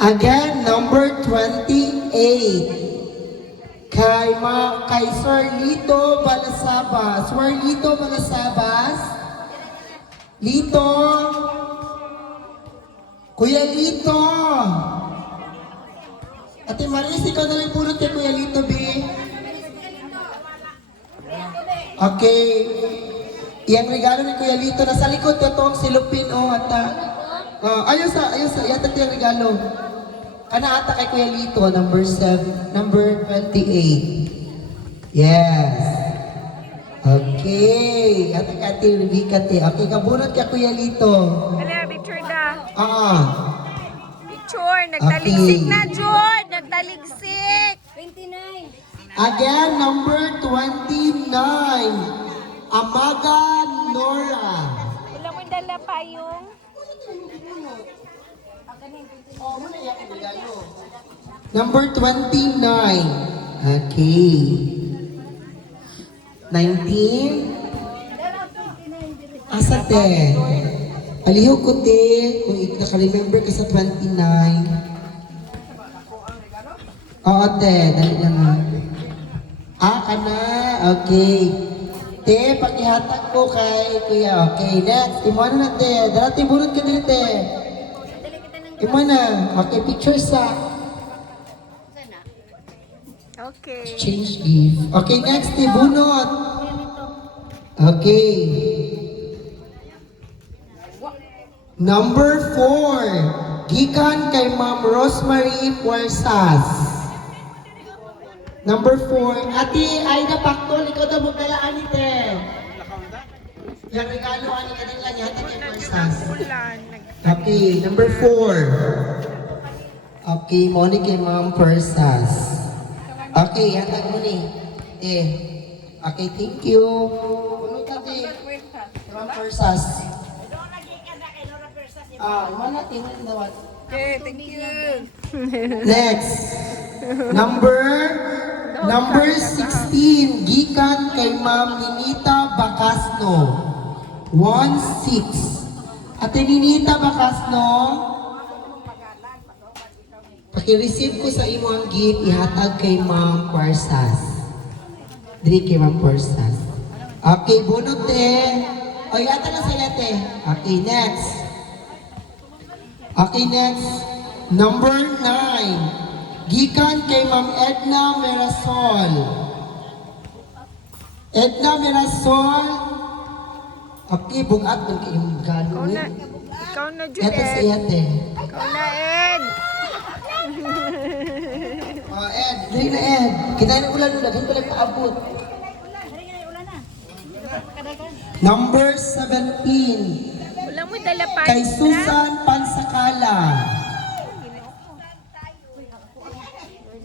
Again, number 28. Kay Sir Lito Balasabas. Sir Lito Balasabas. Lito. Kuya Lito. Ate Maris, ikaw na lang pulot kay Kuya Lito, B. Okay. Iyang regalo ni Kuya Lito. Nasa likod ko itong silupin, ayos sa. Yata ito yung regalo. Kana ata kay Kuya Lito, number 28. Yes. Okay. Ata kati, Rebecca, te. Okay, kabunot ka Kuya Lito. Ano, picture na. Picture, nagtaligsik Okay. na, Jud. Nagtaligsik. 29. Again, number 29. Amaga Nora. Wala mo dala pa yung... Number 29. Okay. 19. Asa te? Aliho ko te. Kung naka-remember ka sa 29. Oo te, dali lang ha. Kana. Okay. Te, pakihatag ko kay Kuya. Okay, next. Imo na te. Dala te, bunot ka din te. Imo na. Okay, picture sa. Okay. Change gift. Okay, next, bunot. Okay. Number 4. Gikan kay Ma'am Rosemary Puersas. Number 4. Ate Aida Pactol, ikaw daw magdalaan ni te. Yung regalo ani ka din lang yata kay Puersas. Ulan. Okay, number 4. Okay, mo ni kay Ma'am Puersas. Okay, hatag mo ni. Okay, thank you. Puno ka di. Ma'am Puersas. Mana tingnan dawat. Okay, thank you. Next. Number 16. Gikan kay Ma'am Ninita Bacasno. 16. Ate Ninita Bacasno. Paki-receive ko sa imo ang gift, ihatag kay Ma'am Puersas. Dili kay Ma'am Puersas. Okay, bunot te. O, yata na sa'yo te. Okay, next. Okay, next. Number 9. Gikan kay Ma'am Edna Merasol. Edna Merasol. Okay, bugat ng kayong gano'n. Ikaw na, Jud. Yata sa iya te. Ikaw na, Ed. Ed, dali na Ed. Kita na ulan ulan, hindi pala paabot. Number 17. Wala mo dala pa. Kay Susan Pansakala.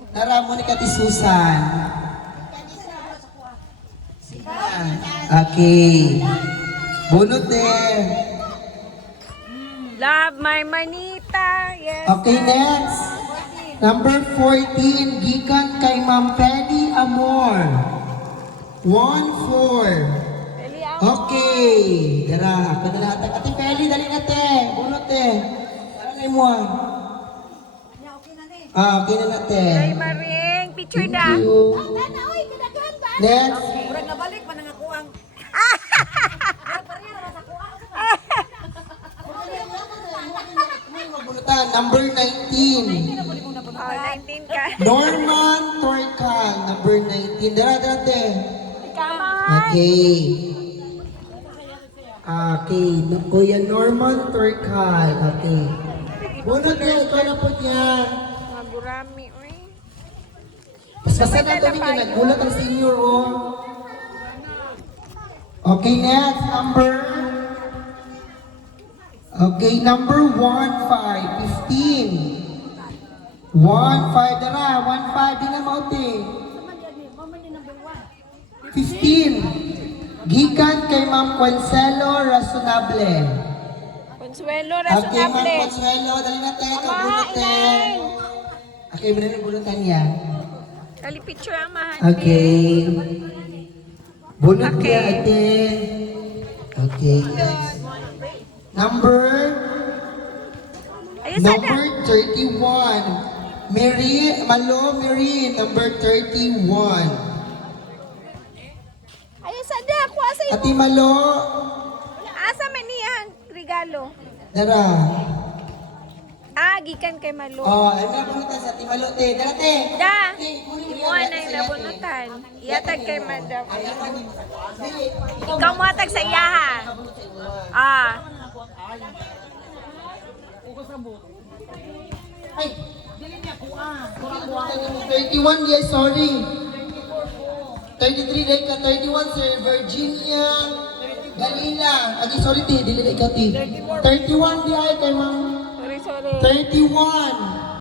Tara mo ni Kati Susan. Okay. Bunot din. Love my manita. Yes. Okay, next. Number 14. Gikan kay Ma'am Penny Amor. 1-4. Dali ako. Okay. Tara, ako na lahat. Ate Feli, dali na te. Bunot te. Ano mo okay na na te. Ay, Maring. Picture Thank da. you. Next. Murag nabalik pa nang ako ang Mabunutan, number 19. 19 ka. Norman Torcal, number 19. Dara, te. Come on. Okay. Okay, Kuya Norman Torcal. Okay. Bunot niya, ikaw na po niya. Mga gurami, uy. Paspasan na kami ka, nagulat ang senior, Okay, next, Okay, number 15. 15, dara, 15, di na mauti. 15. Gikan kay Ma'am Consuelo Razonable. Consuelo, Okay, Ma'am razonable. Consuelo, dali na tayo, Ama, kabunot inay. Okay, mo na nabunutan niya. Dali picture, amahan. Okay. Bunot Okay. niya, ate. Okay, next. Number Ayun Number 31. Mary, Malo Mary, number 31. Ay, sada, kuha sa Ati imo. Malo, Asa man niyang regalo? dara. Ah, gikan kay Malo. Oh, ay nabunutan sa Ati Malo, te. Dara, te. Da, Te, kunin mo imo yan, na yung sa iya, te. nabunutan. Iatag kay Madam. Ay, ay, dili. Ikaw mo atag sa iya ha. Ah. Ay, 31, yes, sorry. 33, day ka. 31, sir. Virginia. Galila. Agi, sorry, te. Dili day ka, te. 31, di ay kay ma'am. Sorry, sorry. 31.